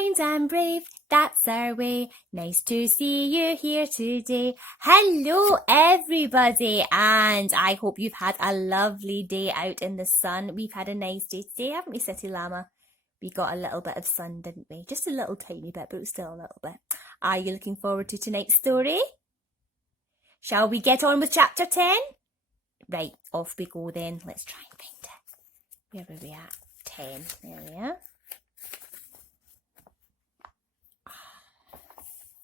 kind and brave, that's our way. Nice to see you here today. Hello everybody, and I hope you've had a lovely day out in the sun. We've had a nice day today, haven't we, City Llama? We got a little bit of sun, didn't we? Just a little tiny bit, but it was still a little bit. Are you looking forward to tonight's story? Shall we get on with chapter 10? Right, off we go then. Let's try and find it. Where were we at? 10. There we are.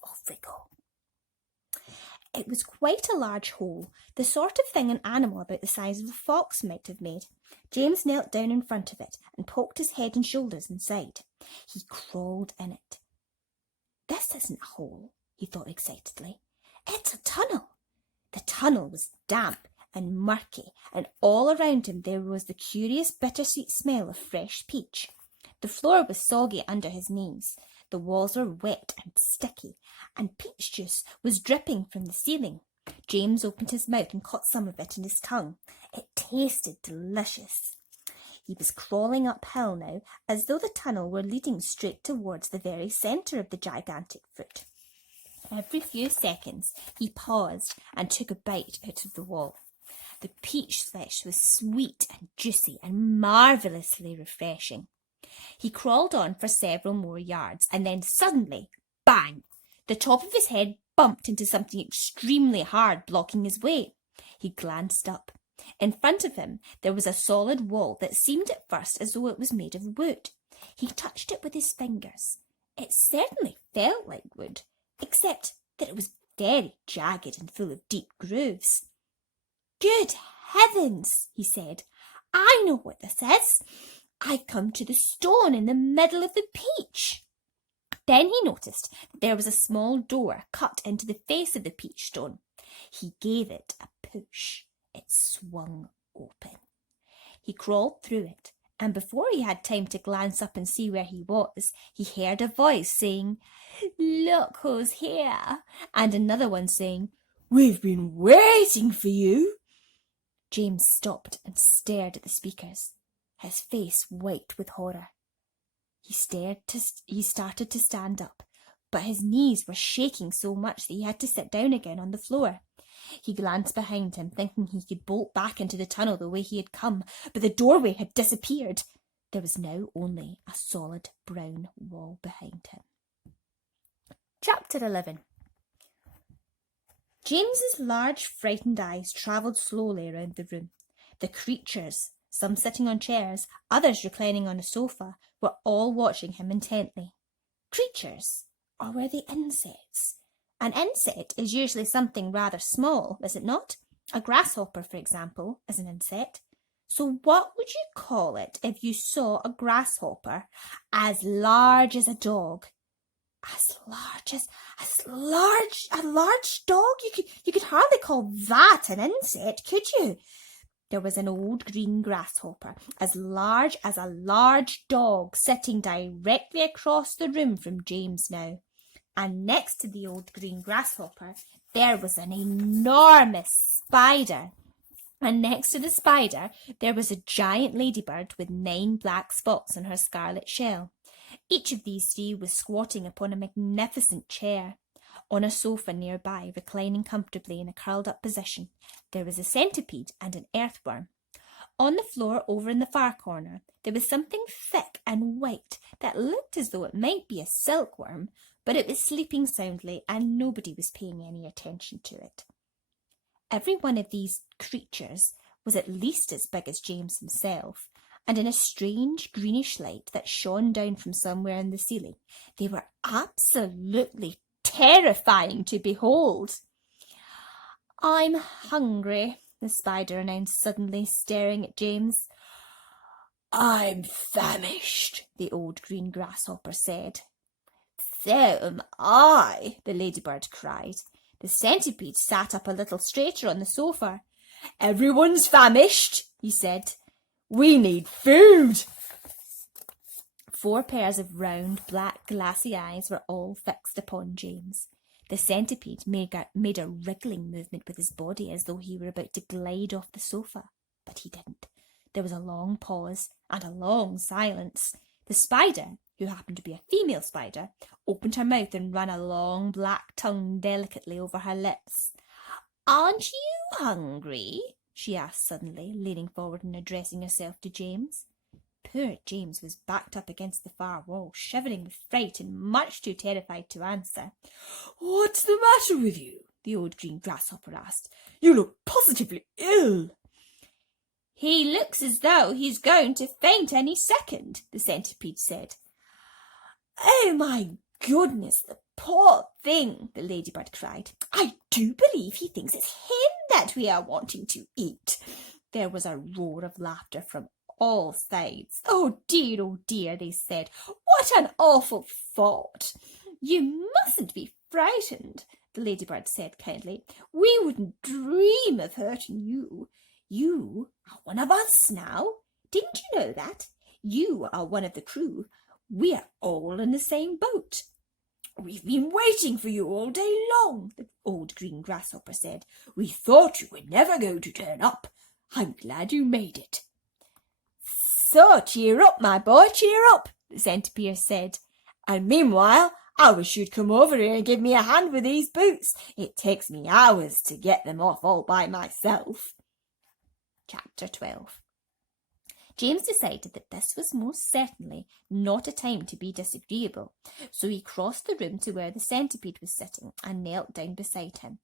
Off we go. It was quite a large hole, the sort of thing an animal about the size of a fox might have made. James knelt down in front of it and poked his head and shoulders inside. He crawled in it. This isn't a hole, he thought excitedly. It's a tunnel. The tunnel was damp and murky, and all around him there was the curious bittersweet smell of fresh peach. The floor was soggy under his knees. The walls were wet and sticky, and peach juice was dripping from the ceiling. James opened his mouth and caught some of it in his tongue. It tasted delicious. He was crawling uphill now, as though the tunnel were leading straight towards the very centre of the gigantic fruit. Every few seconds he paused and took a bite out of the wall. The peach flesh was sweet and juicy and marvellously refreshing. He crawled on for several more yards, and then suddenly, bang! The top of his head bumped into something extremely hard, blocking his way. He glanced up. In front of him there was a solid wall that seemed at first as though it was made of wood. He touched it with his fingers. It certainly felt like wood, except that it was very jagged and full of deep grooves. "Good heavens," he said. "I know what this is. I've come to the stone in the middle of the peach." Then he noticed that there was a small door cut into the face of the peach stone. He gave it a push. It swung open. He crawled through it, and before he had time to glance up and see where he was, he heard a voice saying, "Look who's here," and another one saying, "We've been waiting for you." James stopped and stared at the speakers, his face white with horror. He started to stand up, but his knees were shaking so much that he had to sit down again on the floor. He glanced behind him, thinking he could bolt back into the tunnel the way he had come, but the doorway had disappeared. There was now only a solid brown wall behind him. Chapter 11. James's large, frightened eyes travelled slowly around the room. The creatures, some sitting on chairs, others reclining on a sofa, were all watching him intently. Creatures, or were they insects? An insect is usually something rather small, is it not? A grasshopper, for example, is an insect. So what would you call it if you saw a grasshopper as large as a dog? A large dog? You could hardly call that an insect, could you? There was an old green grasshopper, as large as a large dog, sitting directly across the room from James now. And next to the old green grasshopper, there was an enormous spider. And next to the spider, there was a giant ladybird with 9 black spots on her scarlet shell. Each of these 3 was squatting upon a magnificent chair. On a sofa nearby, reclining comfortably in a curled-up position, there was a centipede and an earthworm. On the floor over in the far corner, there was something thick and white that looked as though it might be a silkworm, but it was sleeping soundly and nobody was paying any attention to it. Every one of these creatures was at least as big as James himself, and in a strange greenish light that shone down from somewhere in the ceiling, they were absolutely terrifying to behold. "I'm hungry," the spider announced suddenly, staring at James. "I'm famished," the old green grasshopper said. "So am I," the ladybird cried. The centipede sat up a little straighter on the sofa. "Everyone's famished," he said. "We need food." 4 pairs of round, black, glassy eyes were all fixed upon James. The centipede made a wriggling movement with his body as though he were about to glide off the sofa, but he didn't. There was a long pause and a long silence. The spider, who happened to be a female spider, opened her mouth and ran a long black tongue delicately over her lips. "Aren't you hungry?" she asked suddenly, leaning forward and addressing herself to James. Poor James was backed up against the far wall, shivering with fright and much too terrified to answer. "What's the matter with you?" the old green grasshopper asked. "You look positively ill." "He looks as though he's going to faint any second," the centipede said. "Oh, my goodness, the poor thing," the ladybird cried. "I do believe he thinks it's him that we are wanting to eat." There was a roar of laughter from all sides. "Oh dear," they said. "What an awful thought!" "You mustn't be frightened," the ladybird said kindly. "We wouldn't dream of hurting you. You are one of us now. Didn't you know that? You are one of the crew. We are all in the same boat." "We've been waiting for you all day long," the old green grasshopper said. "We thought you were never going to turn up. I'm glad you made it." "So cheer up, my boy, cheer up," the centipede said. "And meanwhile, I wish you'd come over here and give me a hand with these boots. It takes me hours to get them off all by myself." Chapter 12. James decided that this was most certainly not a time to be disagreeable, so he crossed the room to where the centipede was sitting and knelt down beside him.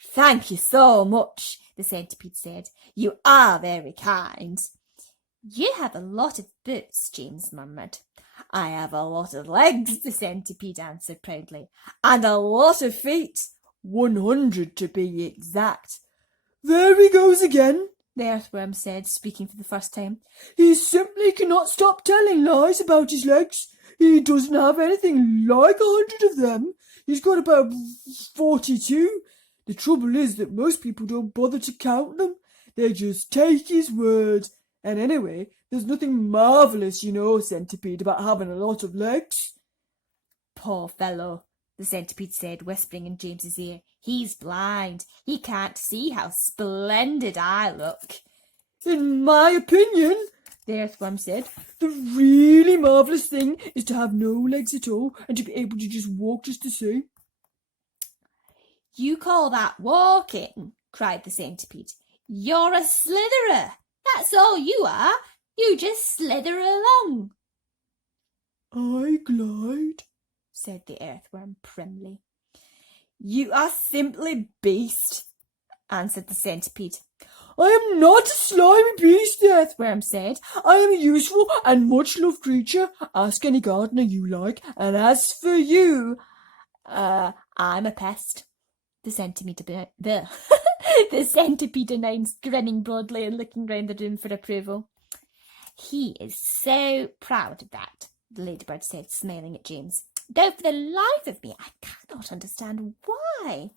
"Thank you so much," the centipede said. "You are very kind." "You have a lot of boots," James murmured. "I have a lot of legs," the centipede answered proudly, "and a lot of feet, 100 to be exact." "There he goes again," the earthworm said, speaking for the first time. "He simply cannot stop telling lies about his legs. He doesn't have anything like 100 of them. He's got about 42. The trouble is that most people don't bother to count them. They just take his word. And anyway, there's nothing marvellous, centipede, about having a lot of legs." "Poor fellow," the centipede said, whispering in James's ear. "He's blind. He can't see how splendid I look." "In my opinion," the earthworm said, "the really marvellous thing is to have no legs at all and to be able to just walk just the same." "You call that walking?" cried the centipede. "You're a slitherer. That's all you are. You just slither along." "I glide," said the earthworm primly. "You are simply beast," answered the centipede. "I am not a slimy beast," the earthworm said. "I am a useful and much-loved creature. Ask any gardener you like. And as for you, I'm a pest," the centipede announced, grinning broadly and looking round the room for approval. "He is so proud of that," the ladybird said, smiling at James. "Though for the life of me, I cannot understand why."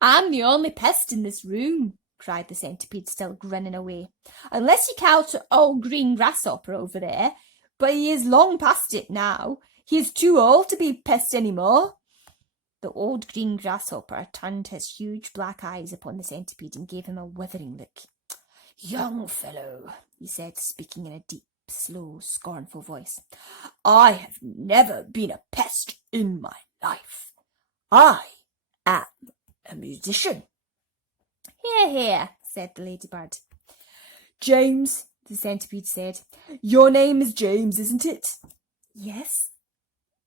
"I'm the only pest in this room," cried the centipede, still grinning away. "Unless you count old green grasshopper over there, but he is long past it now. He is too old to be pest any more." The old green grasshopper turned his huge black eyes upon the centipede and gave him a withering look. "Young fellow," he said, speaking in a deep, slow, scornful voice, "I have never been a pest in my life. I am a musician." "Hear, hear," said the ladybird. "James," the centipede said. "Your name is James, isn't it?" "Yes."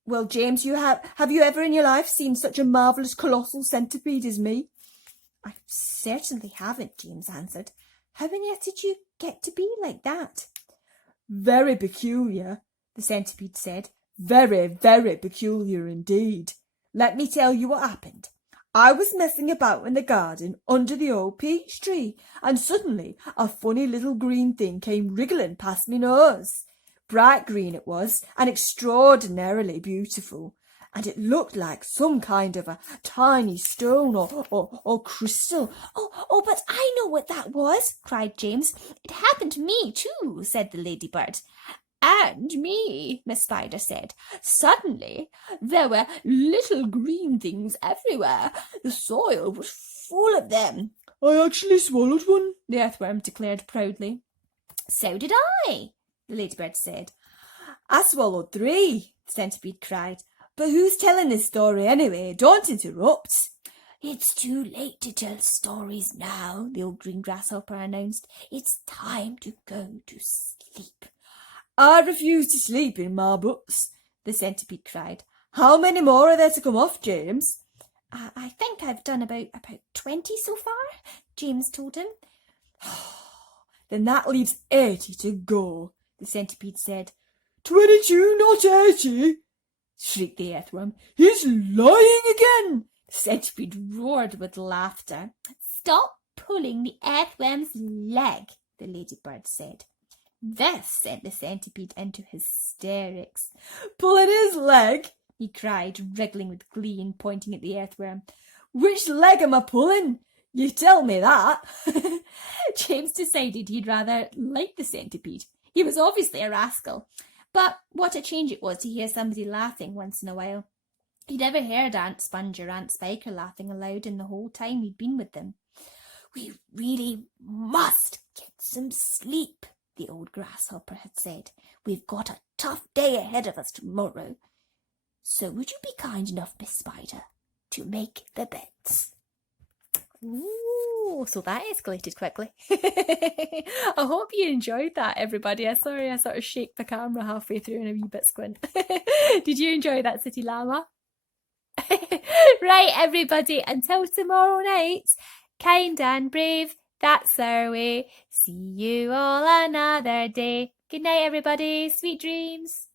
"Well, James, have you ever in your life seen such a marvellous colossal centipede as me?" "I certainly haven't," James answered. "How on earth did you get to be like that?" "Very peculiar," the centipede said. "Very, very peculiar indeed. Let me tell you what happened. I was messing about in the garden under the old peach tree, and suddenly a funny little green thing came wriggling past me nose. Bright green it was, and extraordinarily beautiful, and it looked like some kind of a tiny stone or crystal." Oh, but I know what that was," cried James. "It happened to me too," said the ladybird. "And me," Miss Spider said. "Suddenly there were little green things everywhere. The soil was full of them." "I actually swallowed one," the earthworm declared proudly. "So did I," the ladybird said. I swallowed 3, the centipede cried. But who's telling this story anyway? Don't interrupt. It's too late to tell stories now, the old green grasshopper announced. It's time to go to sleep. I refuse to sleep in my books, the centipede cried. How many more are there to come off, James? I think I've done about 20 so far, James told him. Then that leaves 80 to go, the centipede said. 22, not 80, shrieked the earthworm. He's lying again. The centipede roared with laughter. Stop pulling the earthworm's leg, the ladybird said. This sent the centipede into hysterics. Pulling his leg, he cried, wriggling with glee and pointing at the earthworm. Which leg am I pulling? You tell me that. James decided he'd rather like the centipede. He was obviously a rascal. But what a change it was to hear somebody laughing once in a while. He'd never heard Aunt Sponge or Aunt Spiker laughing aloud in the whole time he'd been with them. We really must get some sleep, the old grasshopper had said. We've got a tough day ahead of us tomorrow. So would you be kind enough, Miss Spider, to make the beds? Ooh, so that escalated quickly. I hope you enjoyed that, everybody. I'm sorry I sort of shaked the camera halfway through and a wee bit squint. Did you enjoy that, City Llama? Right, everybody, until tomorrow night, kind and brave, that's our way. See you all another day. Good night, everybody. Sweet dreams.